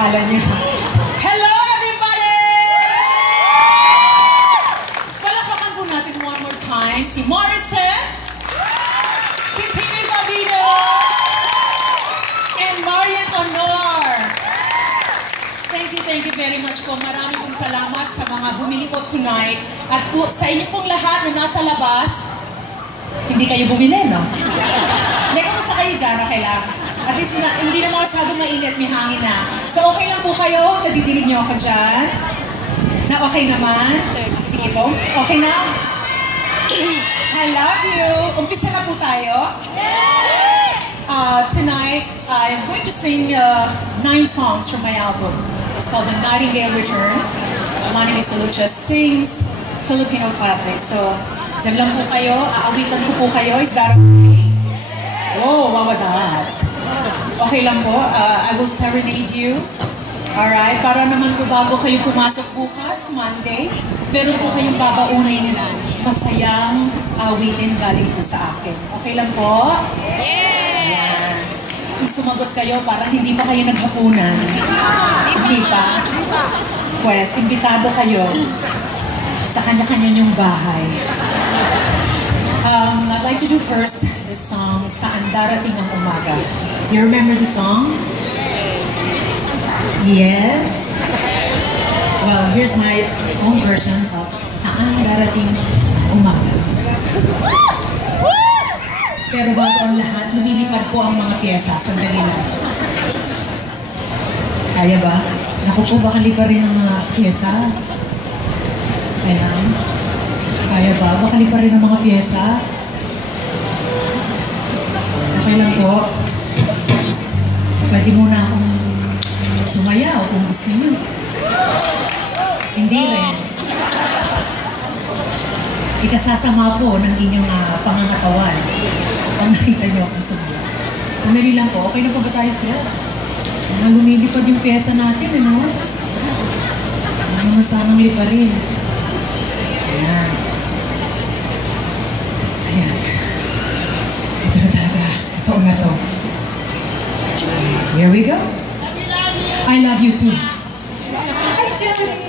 akala niya. Hello, everybody! Palakpakan po natin one more time si Morissette, si Timmy Babino, and Marian Honor. Thank you very much po. Marami pong salamat sa mga bumili po tonight. At po, sa inyo pong lahat na nasa labas, hindi kayo bumili, no? Hindi, kamusta kayo dyan? Okay lang. At least hindi naman masyadong mainit, may hangin na. So okay lang po kayo? Nadidinig niyo ako dyan? Na okay naman? Sige po. Okay na? I love you. Umpisa na po tayo. Tonight, I'm going to sing 9 songs from my album. It's called The Nightingale Returns. My name is Lucha Sings Filipino Classics. So, dyan lang po kayo. Aawitan ko po kayo. Is that okay? Oh, what was that? Okay lang po. I will serenade you. Alright? Para naman po bago kayo pumasok bukas, Monday, meron po kayong babaunin masayang awitin galing po sa akin. Okay lang po? Ayan. Kung sumagot kayo, para hindi pa kayo naghapunan. Hindi pa? Pues, imbitado kayo sa kanya-kanya niyong bahay. I'd like to do first this song, Saan Darating ang Umaga. Do you remember the song? Yes? Well, here's my own version of Saan Darating ang Umaga. Pero bago ang lahat, lumilipad po ang mga pyesa. Sandali lang. Kaya ba? Naku po, baka lipa rin ang mga pyesa. Kaya ba? Baka lipa rin ang mga pyesa. Okay lang po. Pwede muna akong sumayaw kung gusto niyo. Hindi rin. Ikasasama po ng inyong pangangatawan. Pag nakita niyo akong sumayaw. Sandali lang po. Okay na po ba tayo, sir? Lumilipad yung pyesa natin, ano? Mga sanang lipa rin. Ayan. Ayan. Ito na talaga. Totoo na to. Here we go. I love you too. Hi, Johnny.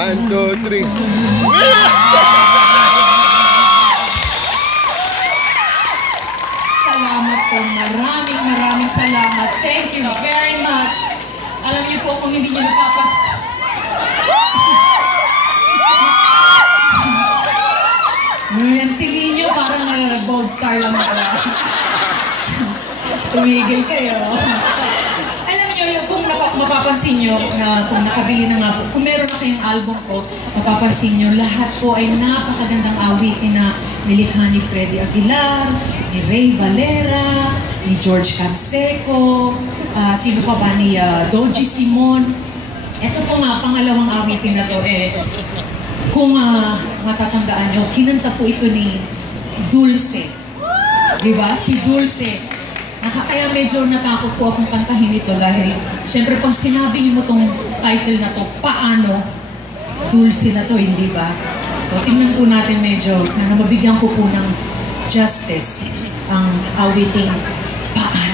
1, 2, 3. Salamat po. Maraming salamat. Thank you very much. Alam niyo po kung hindi niyo Ang tili niyo parang gold star lang ako. Tumigil kayo. Alam niyo, kung mapapansin niyo na kung nakabili na nga po, kung meron na kayong album ko, mapapansin niyo, lahat po ay napakagandang awitin na nilikha ni Freddy Aguilar, ni Ray Valera, ni George Canseco, sino pa ba ni Doji Simon. Ito po nga, pangalawang awitin na to kung matatandaan nyo, kinanta po ito ni Dulce. Diba? Si Dulce. Kaya medyo natakot po akong kantahin ito dahil syempre pag sinabi niyo mo tong title na to, paano? Dulce na to, hindi ba? So tingnan po natin medyo, sana mabigyan ko po ng justice ang awiting paano.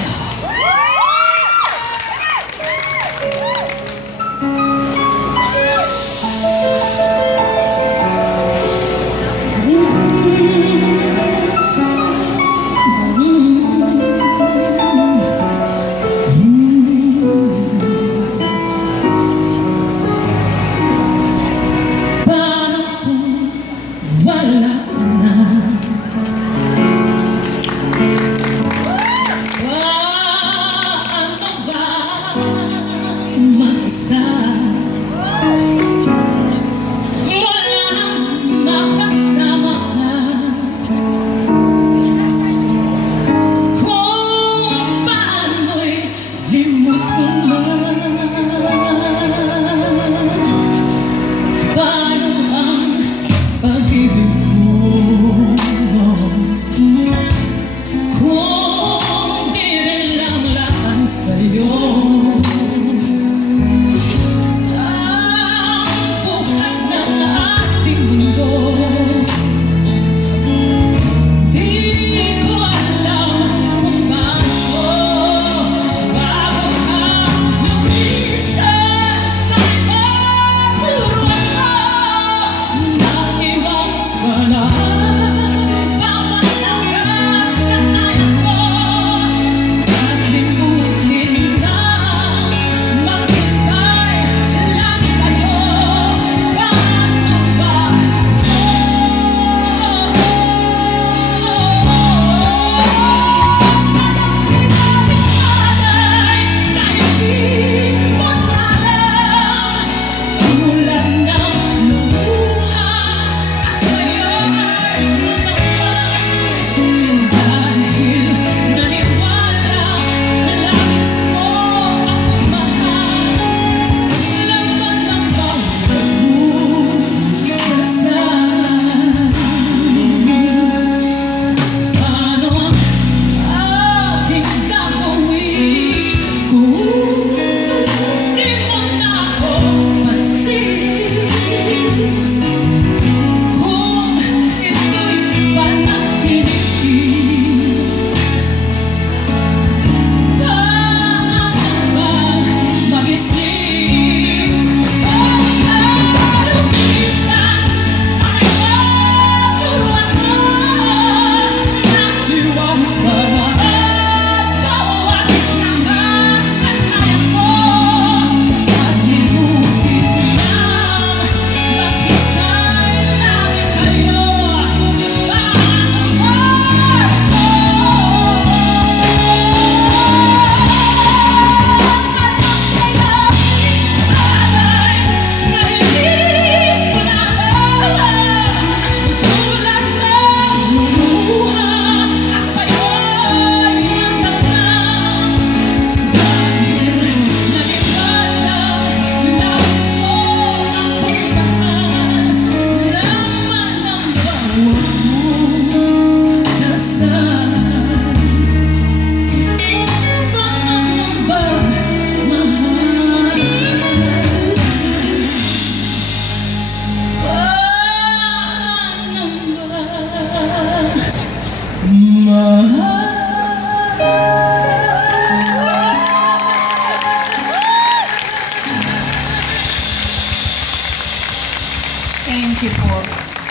Thank you po.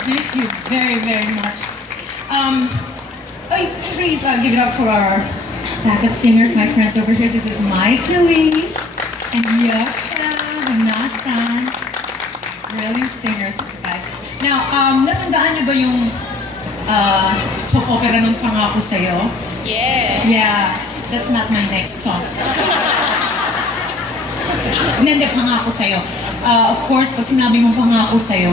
Thank you very, very much. Please give it up for our backup singers, my friends over here. This is Mike Louise and Yasha Hanasan. Brilliant singers, guys. Now, natandaan niyo ba yung soap opera nung Pangako Sa'yo? Yes. Yeah, that's not my next song. Hindi, Pangako Sa'yo. Of course, pag sinabi mong Pangako Sa'yo,